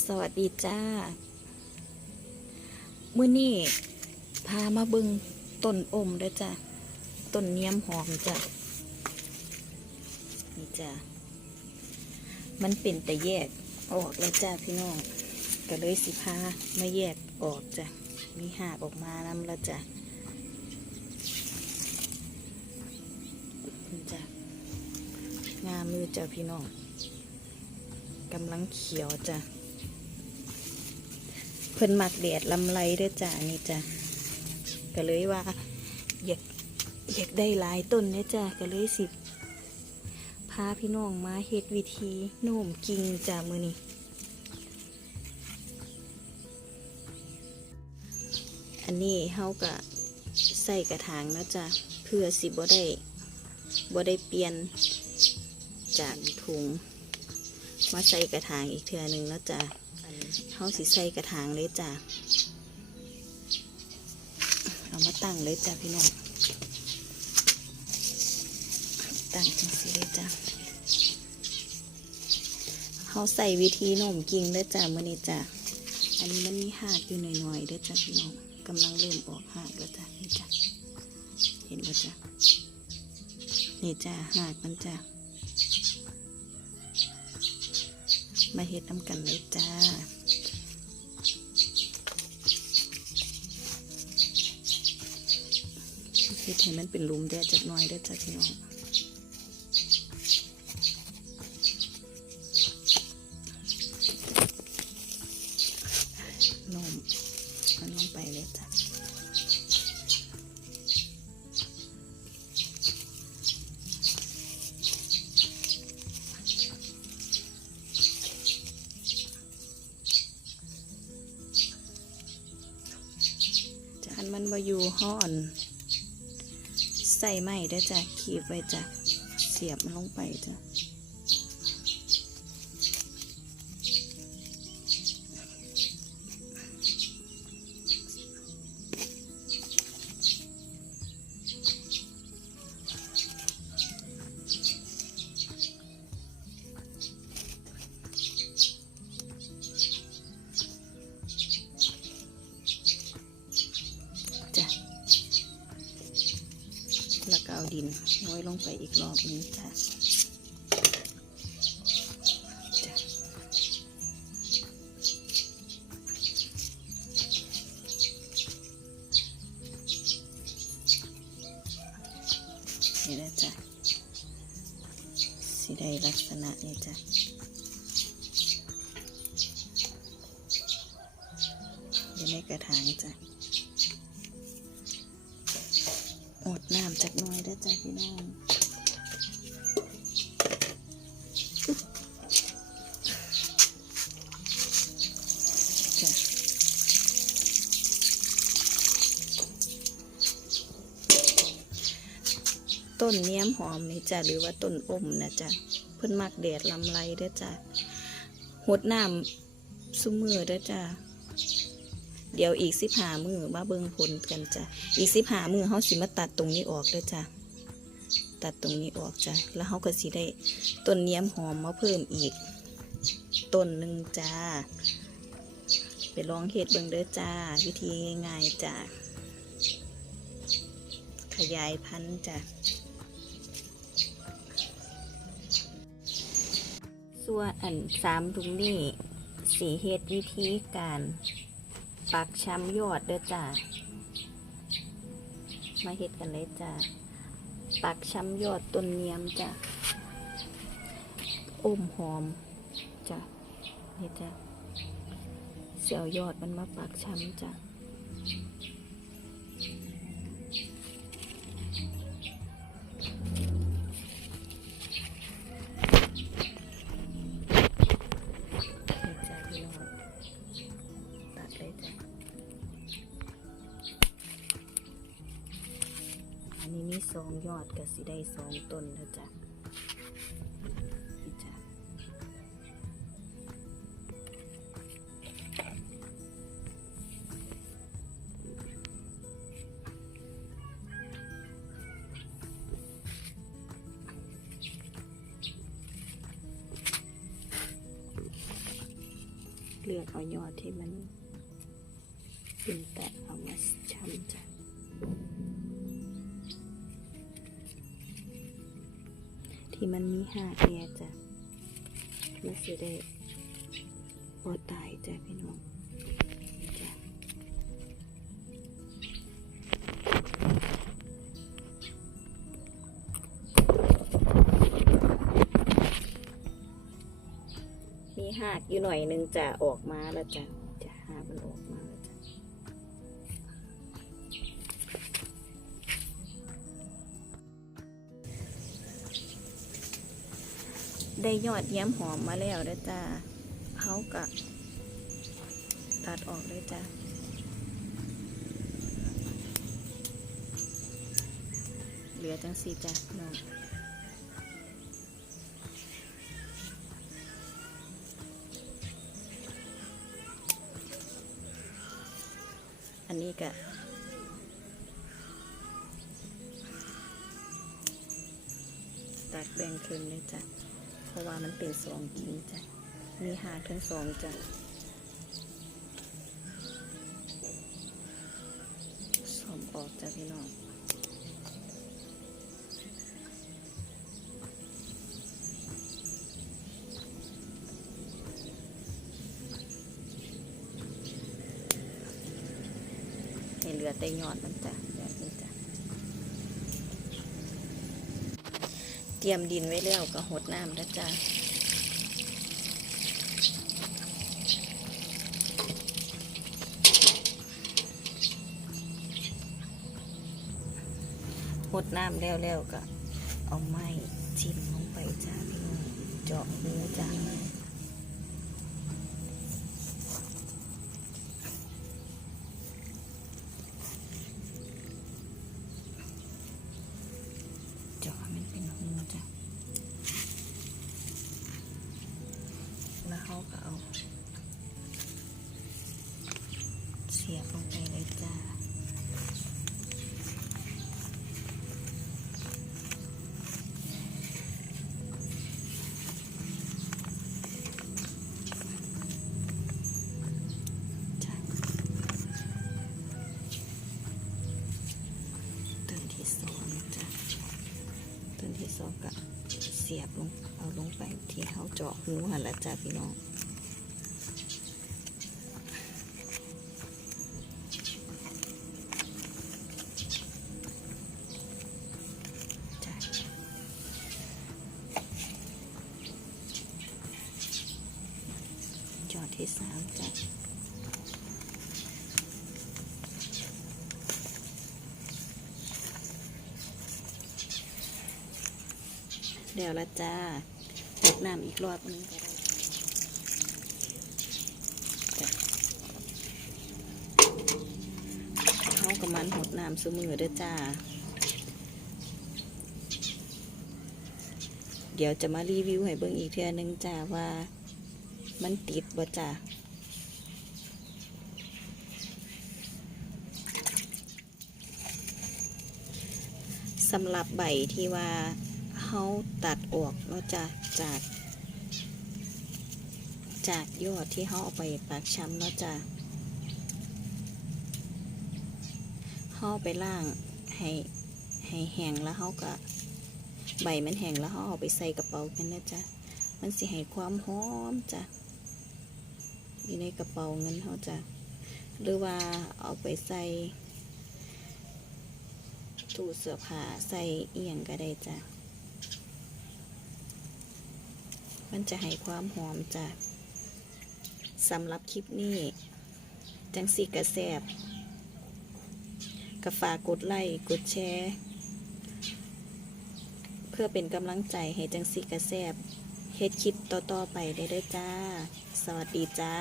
สวัสดีจ้า มื้อนี้พามาเบิงต้นอมเด้อจ้ะต้นเนียมหอมจ้ะนี่จ้ะมันเป็นแต่แยกออกแล้วจ้าพี่น้องก็เลยสิพามาแยกออกจ้ะมีหากออกมานำแล้วจ้ะนี่จ้ะงามมือจ้ะพี่น้องกำลังเขียวจ้ะ พิ่นมักแดดลำไรเด้อจ้านี่จ้ะก็เลยว่า อยากอยากได้หลายต้นเนี่ยจ้ะก็เลยสิพาพี่น้องมาเฮ็ดวิธีโน้มกิ่งจ้ามือนี้อันนี้เฮาก็ใส่กระถางนะจ้ะเพื่อสิบ่ได้บ่ได้เปลี่ยนจากถุงมาใส่กระถางอีกเทือหนึงแล้วจ้ะ เขาสิใส่กระถางเลยจ้ะ เอามาตั้งเลยจ้ะพี่น้อง ตั้งจังสิเลยจ้ะเขาใส่วิธีนมกิ่งเลยจ้ะมื่อนี้จ้ะ อันนี้มันมีหากอยู่หน่อยๆเด้อจ้ะพี่น้องกำลังเริ่มออกหากแล้วจ้ะนี่จ้ะ เห็นแล้วจ้ะ นี่จ้ะหากมันจ้ะมาเฮ็ดน้ำกันเลยจ้า เฮ็ดให้มันเป็นหลุมแดดจักหน่อยเด้อจ้าพี่น้องนมมันลงไปเลยจ้ะจานมันมาอยู่ห่อน ใส่ไม้ได้อจ้ะขีบไว้จ้ะเสียบมันลงไปจ้ะ ลงไปอีกรอบนึงจ้ะจ้ะนี่แหละจ้ะสิได้ลักษณะนี้จ้ะอยู่ในกระถางจ้ะ น้ำจากหน่อยได้จ้ะพี่น้องต้นเนี้ยมหอมนี่จ้ะหรือว่าต้นอมนะจ้ะเพิ่นมักแดดลำไรเด้จ้ะหดน้ำซุมือเด้จ้ะ เดี๋ยวอีกสิบหามือมาเบิ่งผลกันจ้ะ อีกสิบหามือเขาสิมาตัดตรงนี้ออกเด้อจ้ะ ตัดตรงนี้ออกจ้ะ แล้วเขาก็สิได้ต้นเนี้ยมหอมมาเพิ่มอีก ต้นหนึ่งจ้า ไปลองเห็ดเบิ่งเด้อจ้า วิธีง่ายๆจ้ะ ขยายพันธุ์จ้ะส่วนอันสามตรงนี้สีเฮ็ดวิธีการ ปักช้ำยอดเด้อจ้ามาเห็ดกันเลยจ้าปักช้ำยอดต้นเนียมจ้ะอมหอมจ้ะนี่จ้ะเสียวยอดมันมาปักช้ำจ้ะ สองยอดก็สิได้สองต้นแล้วจ้ะจ้ะเลือกเอายอดที่มันเป็นแต่เอามาช้ำจ้ะ ที่มันมีหากเนี่ยจ้ะมันสิได้บ่ตายจ้ะพี่น้องจ้ะมีหากอยู่หน่อยหนึงจะออกมาแล้วจ้ะ ได้ยอดเยี่ยมหอมมาแล้วแล้จ้ะเขากะตัดออกเลยจ้ะเหลือจังสี่จ้ะน้องอันนี้ก็ตัดแบ่งครึ่งเลยจ้ะ เพราะว่ามันเป็นสองกิ่งจ้ะมีหากทั้งสองจ้ะสอมออกจ้ะพี่น้องให้เหลือแต่ยอดมันจ้ะแบบนี้จ้ะ เตรียมดินไว้แล้วก็หดน้ำแล้วจ้ะหดน้ำแล้วแล้วก็เอาไม้จิ้มลงไปจ้าพี่น้องเจาะหูจ้า แล้วเขาก็เอา เสียบลงไปเลยจ้า ลงไปที่เขาเจาะหูหันละจ้ะพี่น้องจ้ะจอดที่สามจ้ะเดี๋ยวละจ้า ตกน้ำอีกรอบนึงก็ได้เขากับมันหดน้ำสมือเด้อจ้า เดี๋ยวจะมารีวิวให้เบิ่งอีกเทื่อนึงจ้าว่ามันติดบ่จ้าสำหรับใบที่ว่า เขาตัดออกเนาะจ้ะจาก จากยอดที่เขาเอาไปปากช้ำเนาะจ้ะเขาเอาไปล่างให้ให้แห้งแล้วเขาก็ใบมันแห้งแล้วเขาเอาไปใส่กระเป๋ากันนะจ๊ะมันสิให้ความหอมจ้ะอยู่ในกระเป๋าเงินเขาจ้ะหรือว่าเอาไปใส่ตู้เสื้อผ้าใส่เอียงก็ได้จ้ะ มันจะให้ความหอมจ้ะสำหรับคลิปนี้ จังสีกระแสบกระฝากกดไลค์กดแชร์ เพื่อเป็นกำลังใจให้จังสีกระแสบเฮ็ดคลิปต่อ ๆ ไปได้ด้อจ้า สวัสดีจ้า